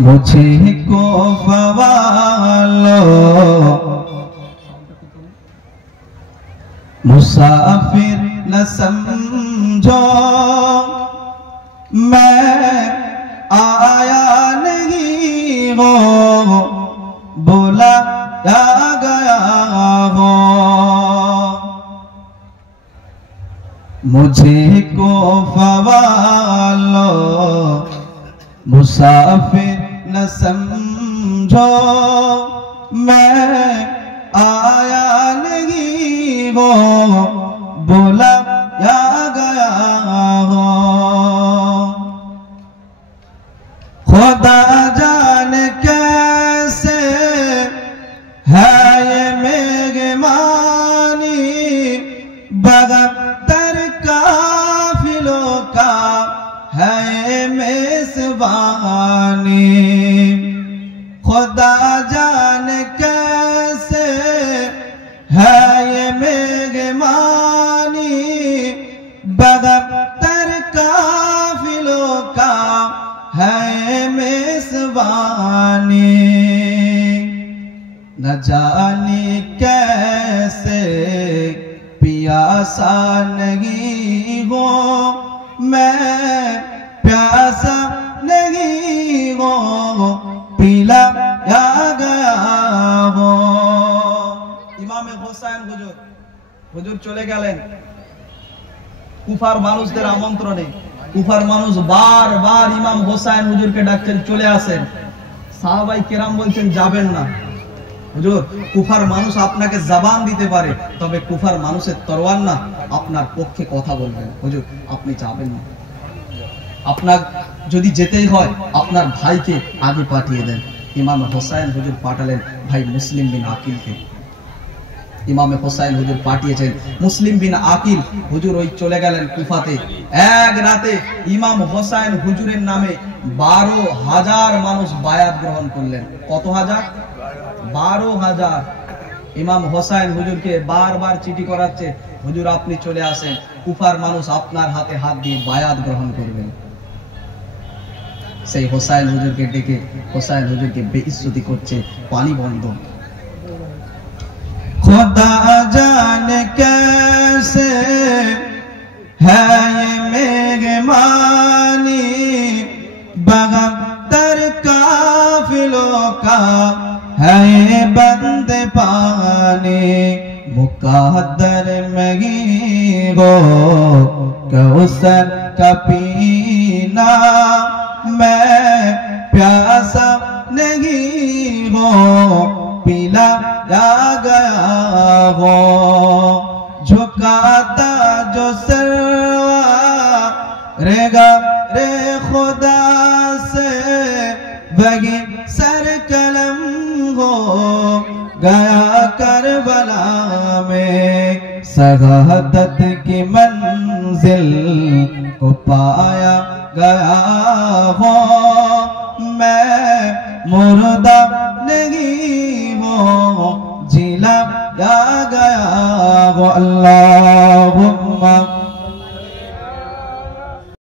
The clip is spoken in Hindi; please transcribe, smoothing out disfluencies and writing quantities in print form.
मुझको फवालो मुसाफिर न समझो मैं आया नहीं हो बोला गया हो मुझको फवालो मुसाफिर न समझो मैं आया नहीं हो बोला गया हो खुदा जाने कैसे है ये मेहमानी बगतर काफिलों का है मेज़बानी खुदा जाने कैसे है ये मेहमानी बगतर काफिलों का है मेज़बानी न जाने कैसे प्यासा नहीं हो मैं प्यासा नहीं हो पिला गया हो इमाम হোসেন হুজুর চলে গেলেন কুফার মানুষদের আমন্ত্রণে কুফার মানুষ বারবার ইমাম হোসেন হুজুরকে ডাকছেন চলে আসেন সাহাবাই কেরাম বলছেন যাবেন না হুজুর কুফার মানুষ আপনাকে জবান দিতে পারে তবে কুফার মানুষের তরোয়ার না আপনার পক্ষে কথা বলবেন হুজুর আপনি যাবেন না আপনার যদি যেতেই হয় আপনার ভাইকে আগে পাঠিয়ে দেন ইমাম হোসেন হুজুর পাঠালেন ভাই মুসলিম বিন আকিলকে ইমাম হোসেন হুজুর পাঠিয়েছেন মুসলিম বিন আকিল হুজুর ওই চলে গেলেন কুফাতে এক রাতে ইমাম হোসেন হুজুরের নামে 12,000 মানুষ বায়াত গ্রহণ করলেন কত হাজার 12,000 ইমাম হোসেন হুজুরকে বারবার চিঠি করাচ্ছে হুজুর আপনি চলে আসেন কুফার মানুষ আপনার হাতে হাত দিয়ে বায়াত গ্রহণ করবেন সেই হোসেন হুজুরকে ডেকে হোসেন হুজুরকে বেইজ্জতি করছে পানি বন্ধ खुदा जाने कैसे है ये मेहमानी बगतर काफिलों का है बंदे पानी मुकद्दर में ही हो कौसर का पीना मैं प्यासा नहीं हो पिला गया हो झुकाता जो सरवा रेगा रे खुदा से वही सर कलम हो गया करबला में शहादत की मंजिल को पाया गया हो मैं मुर्दा नहीं हो जिला गया हो अल्लाह